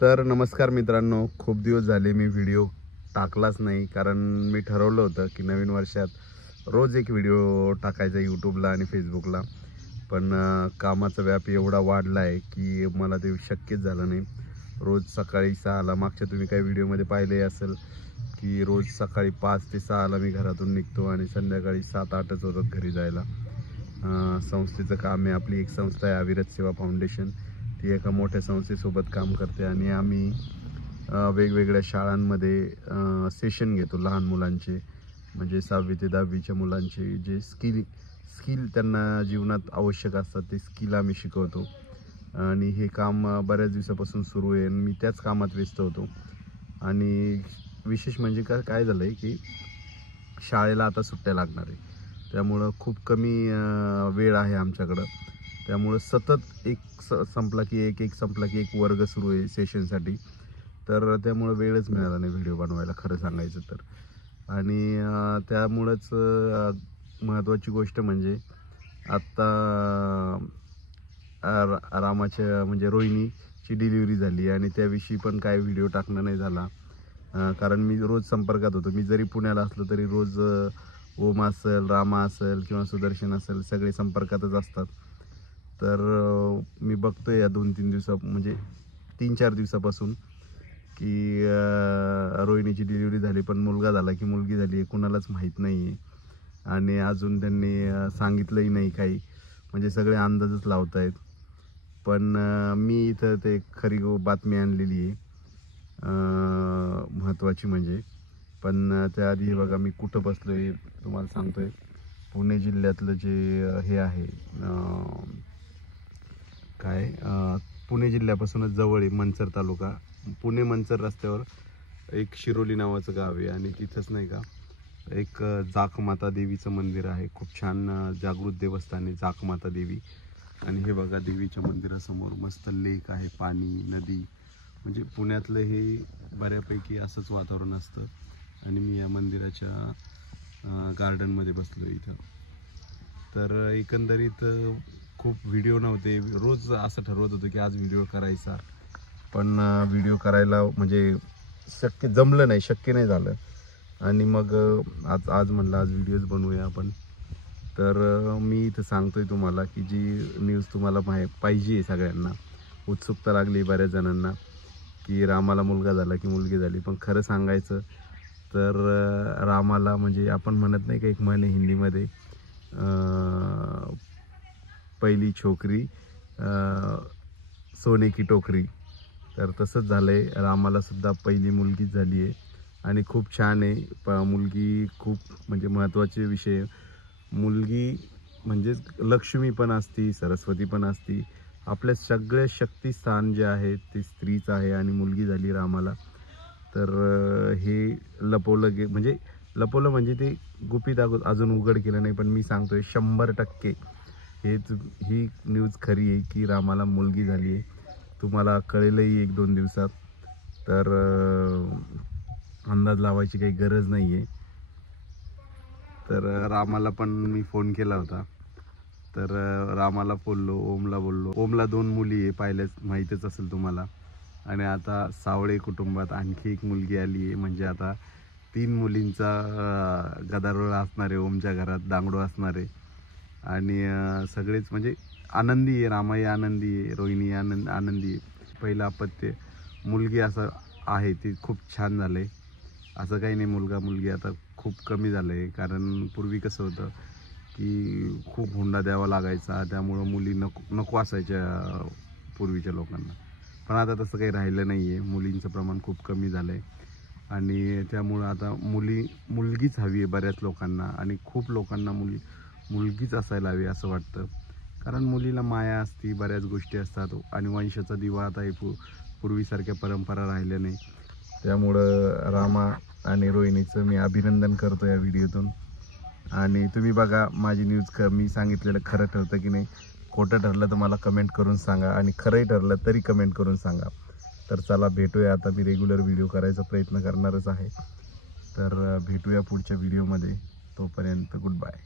तर नमस्कार मित्रांनो, खूप दिवस झाले मी व्हिडिओ टाकलाच नाही, कारण मी ठरवलं होतं की नवीन वर्षात रोज एक व्हिडिओ टाकायचा यूट्यूबला आणि फेसबुकला. पण कामाचा व्याप एवढा वाढला आहे की मला ते शक्यच झालं नाही. रोज सकाळी 6ला, मागच्या तुम्ही काही व्हिडिओमध्ये पाहिले असेल की रोज सकाळी 5 ते 6ला मी घरातून निघतो आणि संध्याकाळी 7-8च होतात घरी जायला. संस्थेचं काम आहे. आपली एक संस्था आहे अविरत सेवा फाउंडेशन. ती एका मोठ्या संस्थेसोबत काम करते आणि आम्ही वेगवेगळ्या शाळांमध्ये सेशन घेतो लहान मुलांचे, म्हणजे 6वी ते 10वीच्या मुलांचे जे स्किल त्यांना जीवनात आवश्यक असतात ते स्किल आम्ही शिकवतो. आणि हे काम बऱ्याच दिवसापासून सुरू आहे. मी त्याच कामात व्यस्त होतो. आणि विशेष म्हणजे काय झालं आहे की शाळेला आता सुट्ट्या लागणार आहे, त्यामुळं खूप कमी वेळ आहे आमच्याकडं. त्यामुळं सतत एक संपला की एक संपला की एक वर्ग सुरू आहे सेशनसाठी. तर त्यामुळं वेळच मिळाला नाही व्हिडिओ बनवायला, खरं सांगायचं तर. आणि त्यामुळंच महत्त्वाची गोष्ट म्हणजे आत्ता रामाच्या म्हणजे रोहिणीची डिलिव्हरी झाली आणि त्याविषयी पण काय व्हिडिओ टाकणं नाही झाला. कारण मी रोज संपर्कात होतो. मी जरी पुण्याला असलो तरी रोज ओम असेल, रामा असेल किंवा सुदर्शन असेल, सगळे संपर्कातच असतात. तर मी बघतोय या 2-3 म्हणजे 3-4 दिवसापासून की रोहिणीची डिलिव्हरी झाली, पण मुलगा झाला की मुलगी झाली हे कुणालाच माहीत नाही आहे. आणि अजून त्यांनी सांगितलंही नाही काही, म्हणजे सगळे अंदाजच लावत आहेत. पण मी इथं ते खरी बातमी आणलेली आहे महत्त्वाची म्हणजे. पण त्याआधी हे बघा मी कुठं बसलो आहे तुम्हाला सांगतोय. पुणे जिल्ह्यातलं जे हे आहे पुणे जिल्ह्यापासूनच जवळ आहे मंचर तालुका. पुणे मंचर रस्त्यावर एक शिरोली नावाचं गाव आहे आणि तिथंच नाही का एक जाखमाता देवीचं मंदिर आहे. खूप छान जागृत देवस्थान आहे जाखमाता देवी. आणि हे बघा देवीच्या मंदिरासमोर मस्त लेक आहे, पाणी, नदी. म्हणजे पुण्यातलं हे बऱ्यापैकी असंच वातावरण असतं. आणि मी या मंदिराच्या गार्डनमध्ये बसलो इथं. तर एकंदरीत खूप व्हिडिओ नव्हते. रोज असं ठरवत होतो की आज व्हिडिओ करायचा, पण व्हिडिओ करायला म्हणजे जमलं नाही, शक्य नाही झालं. आणि मग आज म्हणलं आज व्हिडिओज बनवूया आपण. तर मी इथं सांगतोय तुम्हाला की जी न्यूज तुम्हाला पाहिजे, सगळ्यांना उत्सुकता लागली बऱ्याच जणांना की रामाला मुलगा झाला की मुलगी झाली. पण खरं सांगायचं तर रामाला म्हणजे आपण म्हणत नाही का एक म्हण आहे हिंदीमध्ये, पहिली छोकरी सोने की टोकरी. तर तसंच झालं आहे, रामाला सुद्धा पहिली मुलगीच झाली आहे आणि खूप छान आहे. मुलगी खूप म्हणजे महत्त्वाचे विषय. मुलगी म्हणजेच लक्ष्मी पण असती, सरस्वती पण असती. आपल्या सगळ्या शक्तिस्थान जे आहे ते स्त्रीच आहे आणि मुलगी झाली रामाला. तर हे लपवलं म्हणजे ते गुपित अजून उघड केलं नाही. पण मी सांगतोय 100% ही न्यूज खरी आहे की रामाला मुलगी झाली आहे. तुम्हाला कळेलही 1-2 दिवसात. तर अंदाज लावायची काही गरज नाही आहे. तर रामाला पण मी फोन केला होता. तर रामाला बोललो, ओमला बोललो. ओमला 2 मुली आहे, पाहिल्याच माहीतच असेल तुम्हाला. आणि आता सावळे कुटुंबात आणखी एक मुलगी आली आहे. म्हणजे आता 3 मुलींचा गदारोळ असणार आहे ओमच्या घरात, दांगडो असणार आहे. आणि सगळेच म्हणजे आनंदी आहे. रामाही आनंदी आहे, रोहिणी आनंदी आहे. पहिलं अपत्य मुलगी असं आहे ते खूप छान झालं आहे. असं काही नाही मुलगा मुलगी आता खूप कमी झालं आहे. कारण पूर्वी कसं होतं की खूप हुंडा द्यावा लागायचा, त्यामुळं मुली नको असायच्या पूर्वीच्या लोकांना. पण आता तसं काही राहिलं नाही आहे. मुलींचं प्रमाण खूप कमी झालं आहे आणि त्यामुळं आता मुलगीच हवी आहे बऱ्याच लोकांना. आणि खूप लोकांना मुलगीच असायला हवी असं वाटतं. कारण मुलीला माया असती, बऱ्याच गोष्टी असतात आणि वंशाचा दिवा आता हे पूर्वीसारख्या परंपरा राहिल्या नाही. त्यामुळं रामा आणि रोहिणीचं मी अभिनंदन करतो या व्हिडिओतून. आणि तुम्ही बघा माझी न्यूज मी सांगितलेलं खरं ठरतं की नाही. खोटं ठरलं तर मला कमेंट करून सांगा आणि खरंही ठरलं तरी कमेंट करून सांगा. तर चला भेटूया. आता मी रेग्युलर व्हिडिओ करायचा प्रयत्न करणारच आहे. तर भेटूया पुढच्या व्हिडिओमध्ये. तोपर्यंत गुड बाय.